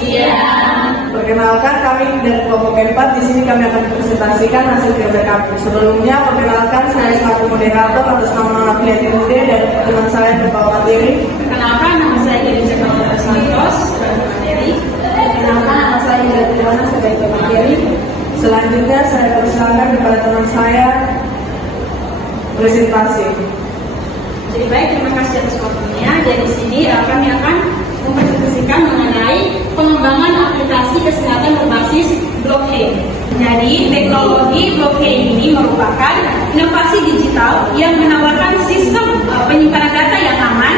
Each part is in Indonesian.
Siang. Perkenalkan, kami dari kelompok 4. Di sini kami akan presentasikan hasil kerja kami. Sebelumnya, perkenalkan, saya selaku moderator atas nama Fiati Mude dan teman saya pembawa materi. Perkenalkan, nama saya Elisa Kampung Santos, sebagai materi. Perkenalkan, nama saya Ida Triwana sebagai materi. Selanjutnya, saya persilakan kepada teman saya presentasi. Jadi baik, terima kasih atas waktunya. Jadi di sini kami akan mempresentasikan mengenai pengembangan aplikasi kesehatan berbasis blockchain. Jadi teknologi blockchain ini merupakan inovasi digital yang menawarkan sistem penyimpanan data yang aman,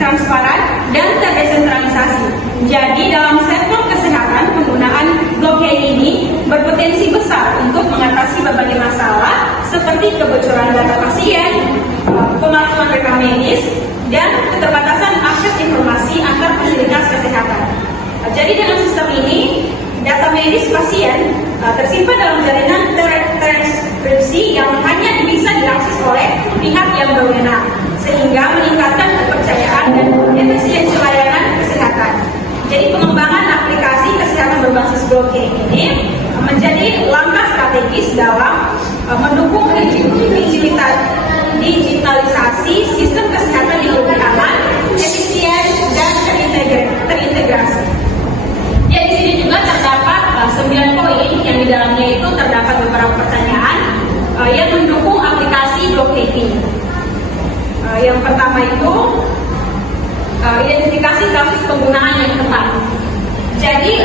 transparan, dan terdesentralisasi. Jadi dalam sektor kesehatan, penggunaan blockchain ini berpotensi besar untuk mengatasi berbagai masalah seperti kebocoran data pasien, pemalsuan rekam medis, dan keterbatasan akses informasi antar fasilitas kesehatan. Jadi dengan sistem ini, data medis pasien tersimpan dalam jaringan transkripsi yang hanya bisa diakses oleh pihak yang berwenang, sehingga meningkatkan kepercayaan dan efisiensi layanan kesehatan. Jadi pengembangan aplikasi kesehatan berbasis blockchain ini menjadi langkah strategis dalam mendukung digitalisasi sistem kesehatan yang lebih aman, efisien, dan terintegrasi. Ya, di sini juga terdapat 9 poin yang di dalamnya itu terdapat beberapa pertanyaan yang mendukung aplikasi blockchain ini. Yang pertama itu identifikasi kasus penggunaan yang tepat. Jadi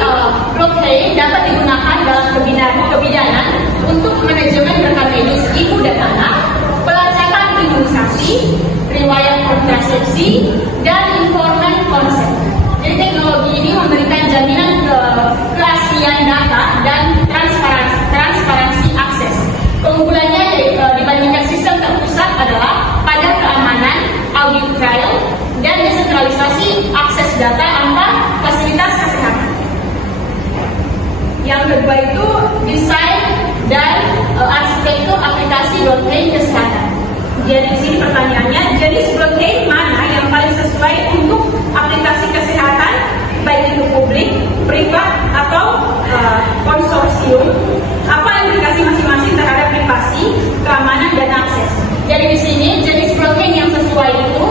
blockchain dapat digunakan dalam kebidanan untuk manajemen rekam medis ibu dan anak, pelacakan imunisasi, riwayat kontrasepsi, dan informan konsep. Jadi teknologi ini memberikan jaminan kerahasiaan data dan transparansi akses. Keunggulannya dibandingkan sistem terpusat adalah pada keamanan, audit trail, dan desentralisasi akses data antar fasilitas kesehatan. Yang kedua itu desain dan arsitektur aplikasi blockchain kesehatan. Jadi di sini pertanyaannya, jenis blockchain mana yang paling sesuai untuk aplikasi kesehatan, baik itu publik, privat, atau konsorsium? Apa implikasi masing-masing terhadap privasi, keamanan, dan akses? Jadi di sini jenis blockchain yang sesuai itu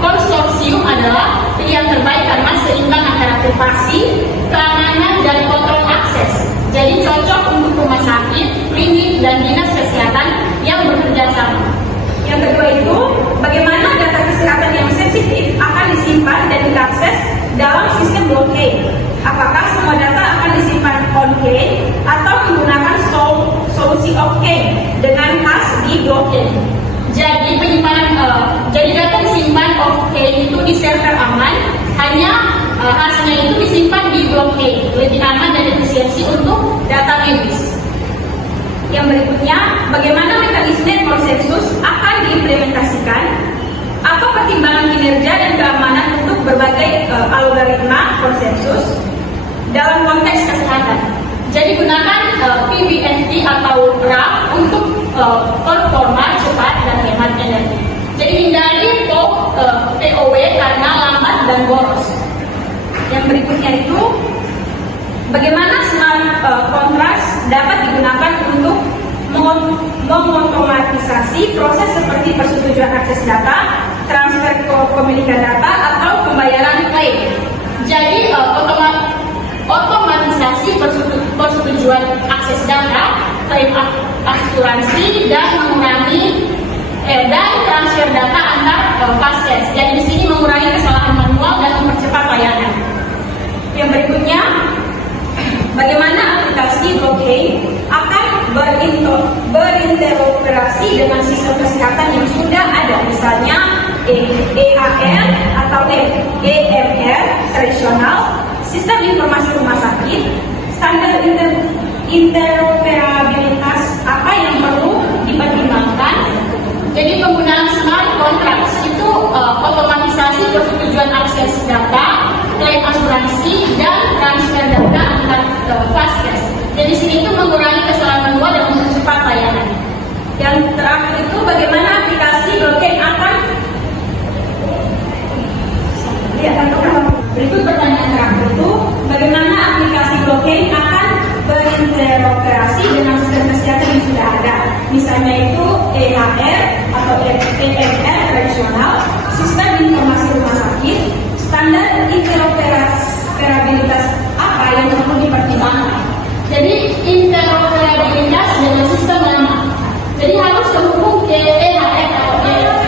konsorsium adalah pilihan terbaik karena seimbang antara privasi, keamanan, dan kontrol akses. Jadi cocok untuk rumah sakit, klinik, dan dinas kesehatan yang bekerja sama. Yang kedua itu, bagaimana data kesehatan yang sensitif akan disimpan dan diakses dalam sistem blockchain? Apakah semua data akan disimpan on-chain atau menggunakan solusi off-chain dengan khas di blockchain? Jadi jadi data disimpan off-chain itu di server aman, hanya hasilnya itu disimpan di blockchain, lebih aman dan efisiensi untuk data medis. Yang berikutnya, bagaimana mekanisme konsensus akan diimplementasikan? Apa pertimbangan kinerja dan keamanan untuk berbagai algoritma konsensus dalam konteks kesehatan? Jadi gunakan PBNT atau RAF untuk performa cepat dan hemat energi. Jadi hindari POW karena lambat dan boros. Yang berikutnya itu, bagaimana smart contracts dapat digunakan untuk mengotomatisasi proses seperti persetujuan akses data, transfer kepemilikan data, atau pembayaran klaim. Jadi otomatisasi persetujuan akses data, klaim asuransi, dan mengurangi dan transfer data antar pasien. Jadi di sini mengurangi kesalahan manual dan mempercepat layanan. Yang berikutnya, bagaimana aplikasi blockchain akan berinteroperasi dengan sistem kesehatan yang sudah ada, misalnya EHR atau EMR tradisional, sistem informasi rumah sakit, standar interoperabilitas apa yang perlu dipertimbangkan. Jadi penggunaan smart contracts itu otomatisasi persetujuan akses data, klaim asuransi, dan transfer data antar vaskes. Jadi sini itu mengurangi kesalahan manual dan mempercepat layanan. Yang terakhir itu bagaimana aplikasi blockchain akan berikut pertanyaan terakhir itu bagaimana aplikasi blockchain akan berinteroperasi dengan sistem kesehatan yang sudah ada. Misalnya itu EHR atau EMR tradisional, sistem informasi rumah sakit, standar interoperabilitas apa yang perlu dipertimbangkan. Jadi interoperabilitas dengan sistem lama. Jadi harus terhubung ke EHR atau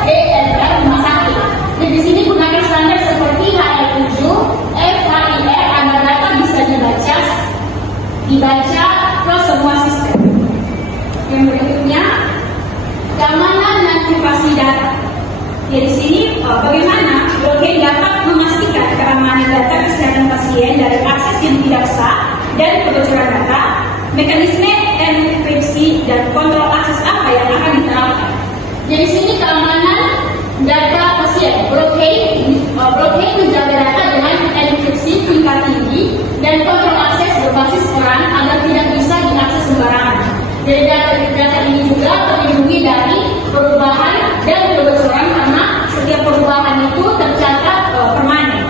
EMR rumah sakit. Jadi di sini gunakan standar seperti HR7, FHIR agar data bisa dibaca ke semua sistem. Yang berikutnya, keamanan dan privasi data. Jadi di sini bagaimana blockchain dapat memastikan keamanan data kesehatan pasien dari akses yang tidak sah dan kebocoran data, mekanisme enkripsi dan kontrol akses apa yang akan diterapkan. Jadi di sini keamanan data pasien, blockchain menjaga data dengan enkripsi tingkat tinggi dan kontrol akses berbasis peran agar tidak bisa diakses sembarangan. Jadi data ini juga terlindungi dari perubahan dan kebocoran karena setiap perubahan itu tercatat permanen.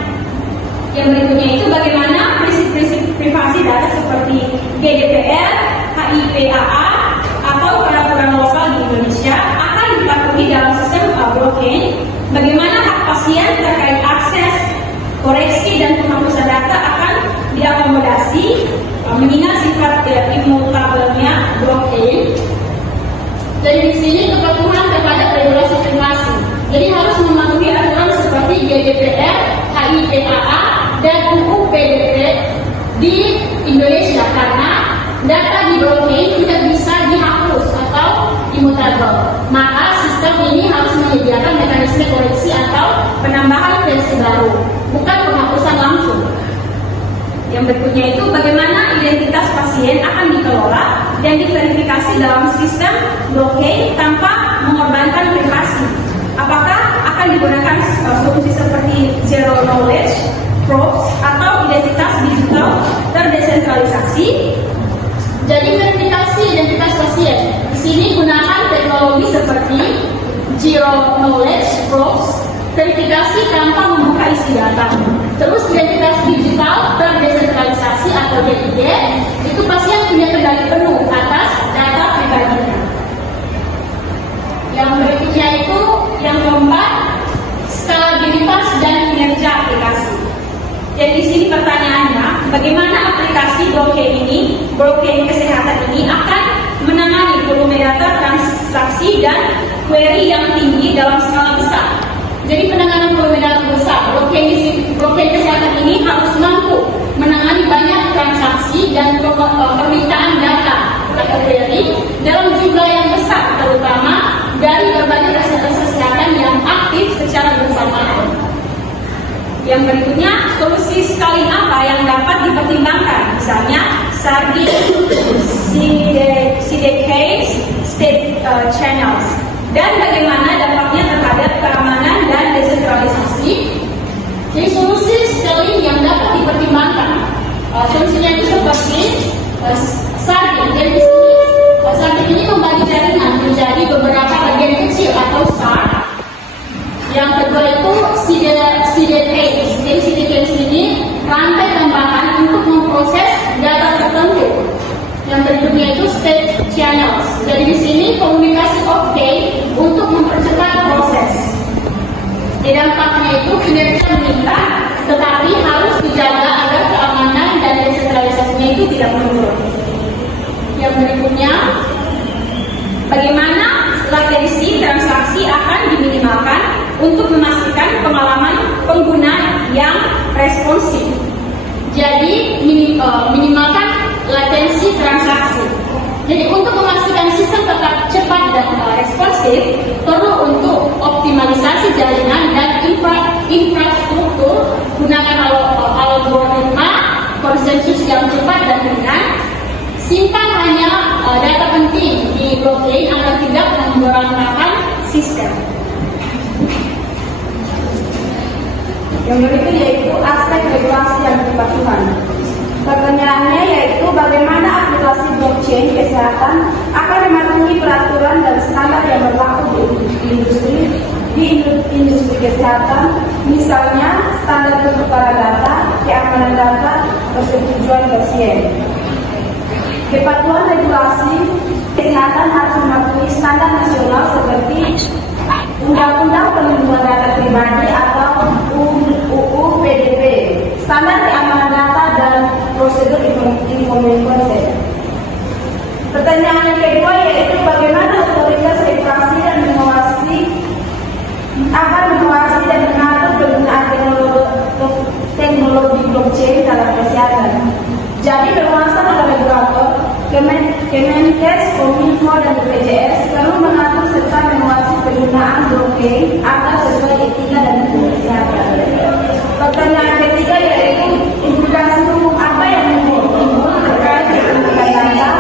Yang berikutnya itu bagaimana prinsip-prinsip privasi data seperti GDPR, HIPAA atau peraturan lokal di Indonesia akan dipatuhi dalam sistem blockchain. Bagaimana hak pasien terkait akses, koreksi dan penghapusan data akan diakomodasi mengingat sifat imutabelnya blockchain. Jadi di sini kepatuhan terhadap regulasi privasi. Jadi harus mematuhi aturan seperti GDPR, HIPAA dan UU PDP di Indonesia karena data di blockchain tidak bisa dihapus atau imutabel. Maka sistem ini harus menyediakan mekanisme koreksi atau penambahan versi baru, bukan penghapusan langsung. Yang berikutnya itu bagaimana identitas pasien akan dikelola dan diverifikasi dalam sistem blockchain tanpa mengorbankan privasi. Apakah akan digunakan solusi seperti zero knowledge proofs atau identitas digital terdesentralisasi? Jadi verifikasi identitas pasien di sini gunakan teknologi seperti zero knowledge proofs, verifikasi tanpa membuka isi data. Terus identitas digital terdesentralisasi atau DID, itu pasien punya kendali penuh atas data pribadinya. Yang berikutnya itu yang keempat, skalabilitas dan kinerja aplikasi. Jadi di sini pertanyaannya, bagaimana aplikasi blockchain kesehatan ini akan menangani volume data transaksi dan query yang tinggi dalam skala besar. Jadi penanganan volume data besar, blockchain kesehatan ini harus mampu menangani banyak transaksi dan permintaan data atau query dalam jumlah yang besar, terutama dari berbagai fasilitas kesehatan yang aktif secara bersamaan. Yang berikutnya, solusi scaling apa yang dapat dipertimbangkan? Misalnya, sardine, CDKs, state channels. Dan bagaimana dampaknya terhadap keamanan dan desentralisasi? Jadi solusi scaling yang dapat dipertimbangkan. Solusinya itu seperti sardine. Jadi sardine ini membagi jaringan menjadi beberapa bagian kecil atau shard. Yang kedua itu CDKs. Jadi CDKs ini rantai tambahan untuk memproses data tertentu. Yang berikutnya itu state channels. Jadi di sini komunikasi off-chain untuk mempercepat proses. Di dampaknya itu kinerja meningkat, tetapi harus dijaga agar keamanan dan desentralisasinya itu tidak menurun. Yang berikutnya, bagaimana latensi transaksi akan diminimalkan untuk memastikan pengalaman pengguna yang responsif. Jadi minimalkan latensi transaksi. Jadi untuk memastikan sistem tetap cepat dan responsif, perlu untuk optimalisasi jaringan dan infrastruktur, gunakan algoritma konsensus yang cepat dan ringan. Simpan hanya data penting di blockchain agar tidak memberantakan sistem. Yang berikut yaitu aspek regulasi dan kepatuhan. Pertanyaannya yaitu bagaimana aplikasi blockchain kesehatan akan mematuhi peraturan dan standar yang berlaku di industri kesehatan, misalnya standar pertukaran data, keamanan data, persetujuan pasien. Kepatuhan regulasi kesehatan harus mematuhi standar nasional seperti Undang-Undang Perlindungan Data Pribadi atau UU PDP, standar keamanan data dan prosedur informasi konsep. Pertanyaan yang kedua yaitu bagaimana otoritas regulasi dan mengawasi dan mengatur penggunaan teknologi blockchain dalam kesehatan. Jadi pengawasan oleh regulator, Kemenkes, Kominfo dan BPJS perlu mengatur serta mengawasi penggunaan blockchain agar sesuai etika dan hukum kesehatan. Pertanyaan ketiga yaitu implikasi hukum apa yang timbul terkait dengan data,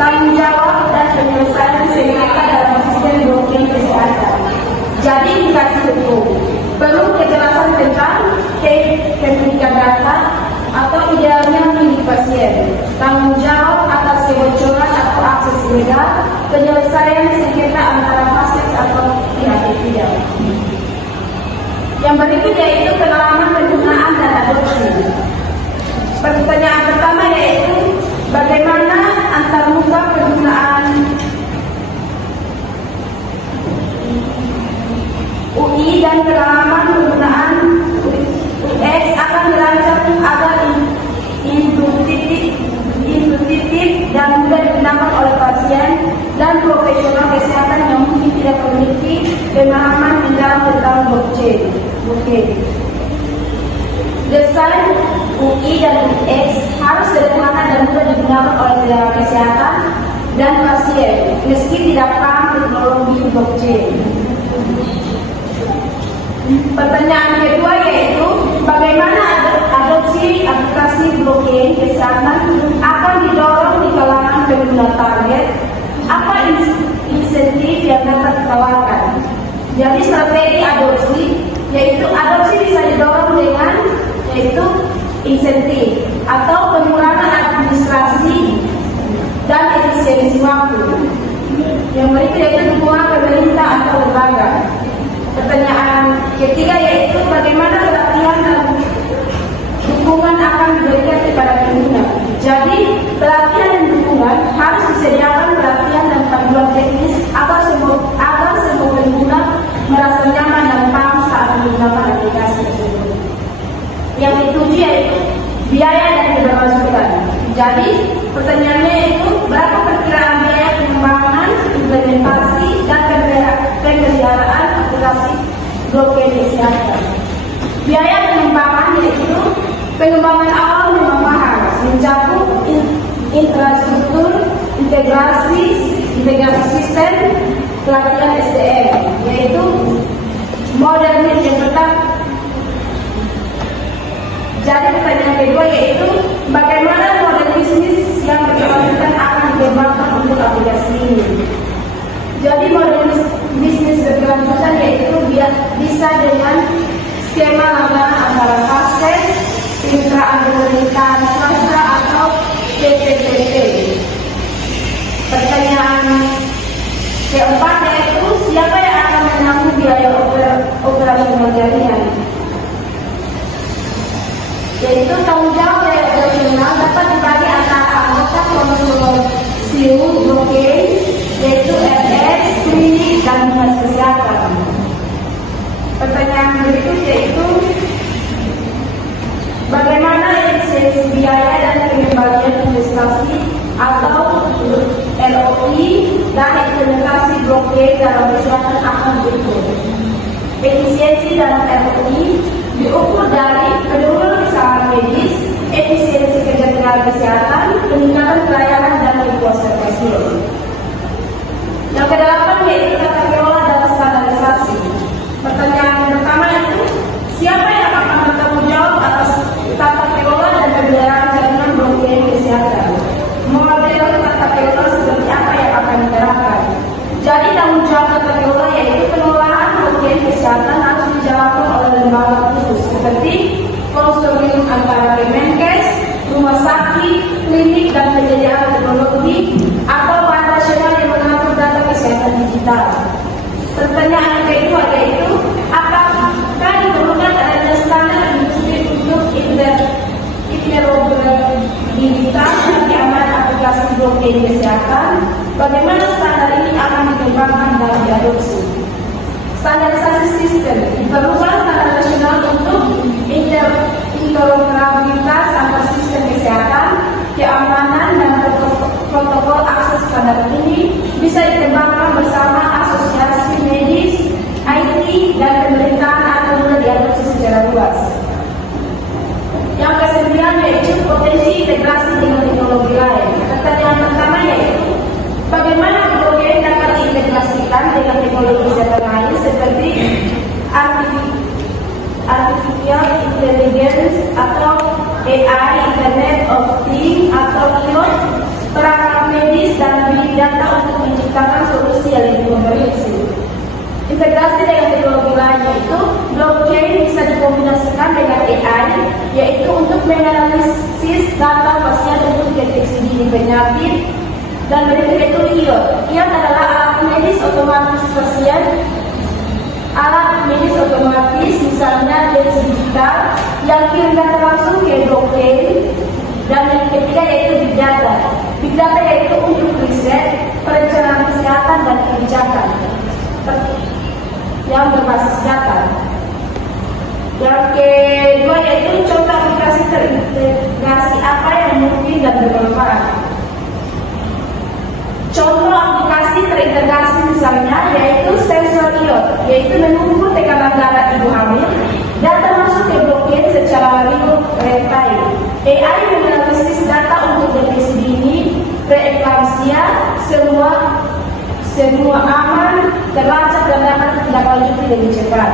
tanggung jawab dan penyelesaian sengketa dalam sistem blockchain kesehatan. Jadi implikasi hukum perlu kejelasan tentang kepemilikan data atau idealnya milik pasien, tanggung jawab atas kebocoran atau akses ilegal, penyelesaian sengketa antara pasien atau pihak ketiga. Yang berikut yaitu pengalaman penggunaan dan adopsi. Pertanyaan pertama yaitu bagaimana antarmuka penggunaan UI dan pengalaman penggunaan UX akan dirancang agar intuitif dan mudah digunakan oleh pasien dan profesional kesehatan yang mungkin tidak memiliki pemahaman mendalam tentang blockchain. Desain UI dan UX harus sederhana dan mudah digunakan oleh tenaga kesehatan dan pasien meski tidak paham teknologi blockchain. Pertanyaan kedua yaitu bagaimana adopsi aplikasi blockchain kesehatan akan didorong di kalangan pengguna target, apa insentif yang dapat ditawarkan. Jadi strategi adopsi yaitu adopsi bisa didorong dengan yaitu insentif atau pengurangan administrasi dan efisiensi waktu. Yang berikut yaitu dukungan pemerintah atau lembaga. Pertanyaan ketiga yaitu bagaimana pelatihan dan dukungan akan diberikan kepada pengguna. Jadi pelatihan dan dukungan harus disediakan pelatihan dan panduan teknis agar semua pengguna merasa nyaman dan paham saat menggunakan aplikasi tersebut. Yang ketujuh yaitu biaya dan keberlanjutan. Jadi pertanyaannya yaitu berapa perkiraan biaya pengembangan, implementasi dan pemeliharaan aplikasi blockchain kesehatan. Biaya pengembangan yaitu pengembangan awal memang mahal, mencakup infrastruktur, integrasi sistem, pelatihan SDM, yaitu modernis yang tetap. Jadi pertanyaan kedua yaitu bagaimana model bisnis yang berkelanjutan akan dikembangkan untuk aplikasi ini. Jadi model bisnis berkelanjutan yaitu bisa dengan skema langganan antara paskes, kemitraan pemerintahan swasta atau PPPP. Pertanyaan keempat yaitu siapa yang akan menanggung biaya operasional jaringan? Yaitu tanggung jawab biaya operasional dapat dibagi antara anggota konsorsium blockchain yaitu RS, klinik, dan dinas kesehatan. Pertanyaan berikut yaitu bagaimana efisiensi biaya dan pengembalian investasi atau ROI dan implementasi blockchain dalam kesehatan akan berikut. Efisiensi dalam ROI diukur dari penurunan kesalahan medis, efisiensi kerja tenaga kesehatan, peningkatan pelayanan dan kepuasan pasien. Yang kedelapan yaitu tata kelola dan standarisasi. Pertanyaan pertama itu siapa yang akan bertanggung jawab atas tata kelola dan pemeliharaan jaringan blockchain kesehatan? Model tata kelola seperti apa yang akan diterapkan? Jadi tanggung jawab tata kelola yaitu pengelolaan blockchain kesehatan harus dijalankan oleh lembaga khusus seperti konsorsium antara Kemenkes, rumah sakit, klinik dan penyediaan teknologi atau badan nasional yang mengatur data kesehatan digital. Pertanyaan kedua yaitu apakah diperlukan adanya standar industri untuk blockchain kesehatan, bagaimana standar ini akan dikembangkan dan diadopsi. Standarisasi sistem diperlukan standar nasional untuk interoperabilitas antar sistem kesehatan, keamanan dan protokol akses standar ini bisa dikembangkan bersama asosiasi medis, IT, dan pemerintahan agar mulai diadopsi secara luas. Yang kesembilan yaitu potensi integrasi dengan teknologi lain. Pertanyaan pertama yaitu bagaimana blockchain dapat diintegrasikan dengan teknologi kesehatan lain seperti artificial intelligence atau AI, Internet of Things atau IoT, perangkat medis dan big data untuk menciptakan solusi yang lebih komprehensif. Integrasi dengan teknologi lain yaitu blockchain bisa dikombinasikan dengan AI, yaitu untuk menganalisis data pasien untuk deteksi dini penyakit, dan berikut itu IoT. IoT adalah alat medis otomatis pasien, alat medis otomatis misalnya deteksi digital yang kirim data langsung ke blockchain. Dan yang ketiga yaitu big data. Big data yaitu untuk riset, perencanaan kesehatan dan kebijakan yang berbasis data. Yang kedua yaitu contoh aplikasi terintegrasi apa yang mungkin dan bermanfaat. Contoh aplikasi terintegrasi misalnya yaitu sensor IoT, yaitu mengukur tekanan darah ibu hamil, data masuk ke blockchain secara real time. AI menganalisis data untuk deteksi dini, preeklamsia, semua aman, terlacak dan dapat ditindaklanjuti lebih cepat.